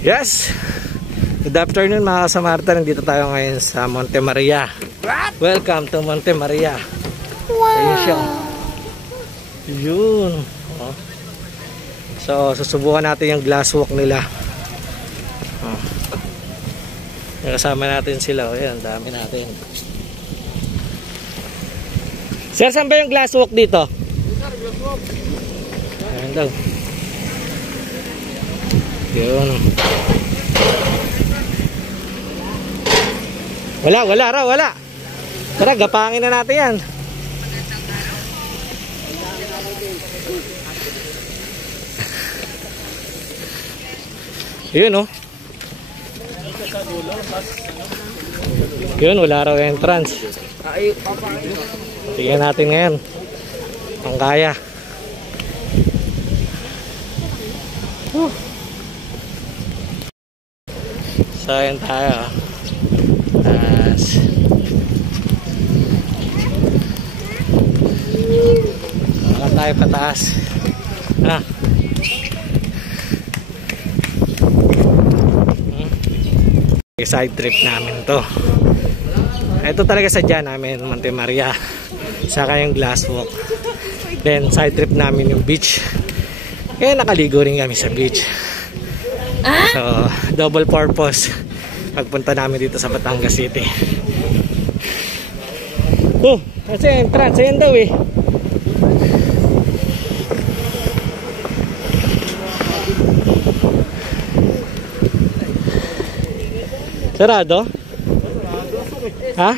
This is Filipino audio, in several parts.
Yes! Good afternoon mga kasamarta. Nandito tayo ngayon sa Monte Maria. Welcome to Monte Maria. Ayun siya. Yun. Oh. So, susubukan natin yung glass walk nila. Oh. Kasama natin sila. Ayan, dami natin. Sir, saan ba yung glass walk dito? Ayan daw. Yun. Wala. Tara, gapangin na natin yan. Yun, oh. Yun, wala raw entrance. Tingnan natin ngayon ang kaya. So, yun tayo. Wala tayo pataas. Side trip namin to. Ito talaga sadya namin, Monte Maria. Saka yung glass walk. Then side trip namin yung beach. Kaya nakaligo rin kami sa beach. So double purpose pagpunta namin dito sa Batangas City. Oh, kasi entrance yan daw eh. Sarado? Ha?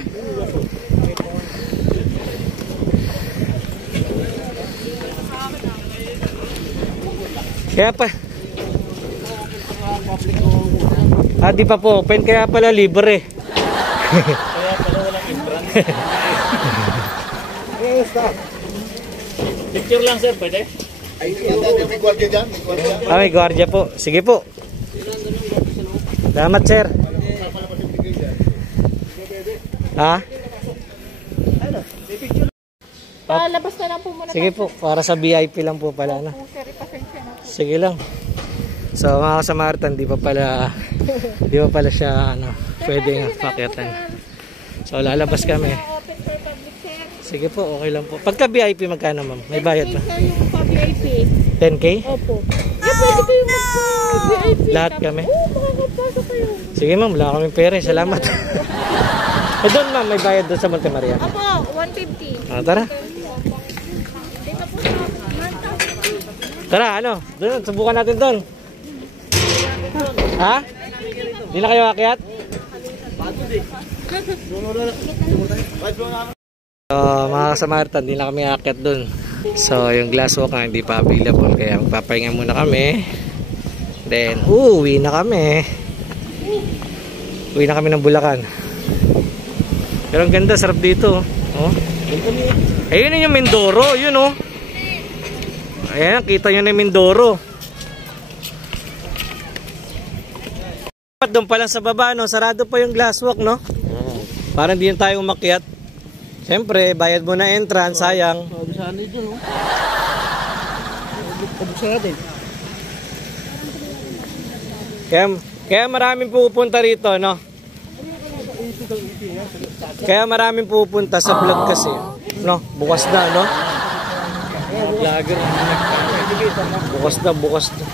Kaya pa. Di pa po open, kaya pala libre. Kaya pala walang entrance. Picture lang sir, pwede? May gwardiya dyan? May gwardiya po. Sige po. Salamat sir. Ha? Palabas na lang po muna. Sige po, para sa VIP lang po pala. No? Sige lang. So mga kasamartan, di pa pala siya pwedeng pakyatan. So lalabas kami. Sige po, okay lang po. Pagka VIP magkano ma'am? May bayad ba? Yung pa-VIP. 10K? Opo. Pwede kayo mag-VIP. Lahat kami? Oo, makakapasok kayo. Sige ma'am, wala kaming pera. Salamat. Doon ma'am, may bayad doon sa Monte Maria. Opo, 150. Tara. Dito po sa Tara, doon, subukan natin doon. Ha? Hindi na kayo akyat? So, mga kasamartan, hindi na kami akyat doon. So, yung glass walk nga, hindi pa available. Kaya magpapahinga muna kami. Then, uwi na kami. Uwi na kami ng Bulacan. Pero ang ganda, sarap dito. Oh. Ayun yung Mindoro, yun oh. Ayan, kita nyo na yung Mindoro. Doon pa lang sa baba, no? Sarado pa yung glass walk, no? Parang hindi tayo umakyat. Siyempre, bayad mo na entrance, sayang. Abusahan dito, no? Abusahan natin. Kaya maraming pupunta rito, no? Kaya maraming pupunta sa vlog kasi, no? Bukas na, no? Vlogger. Bukas na.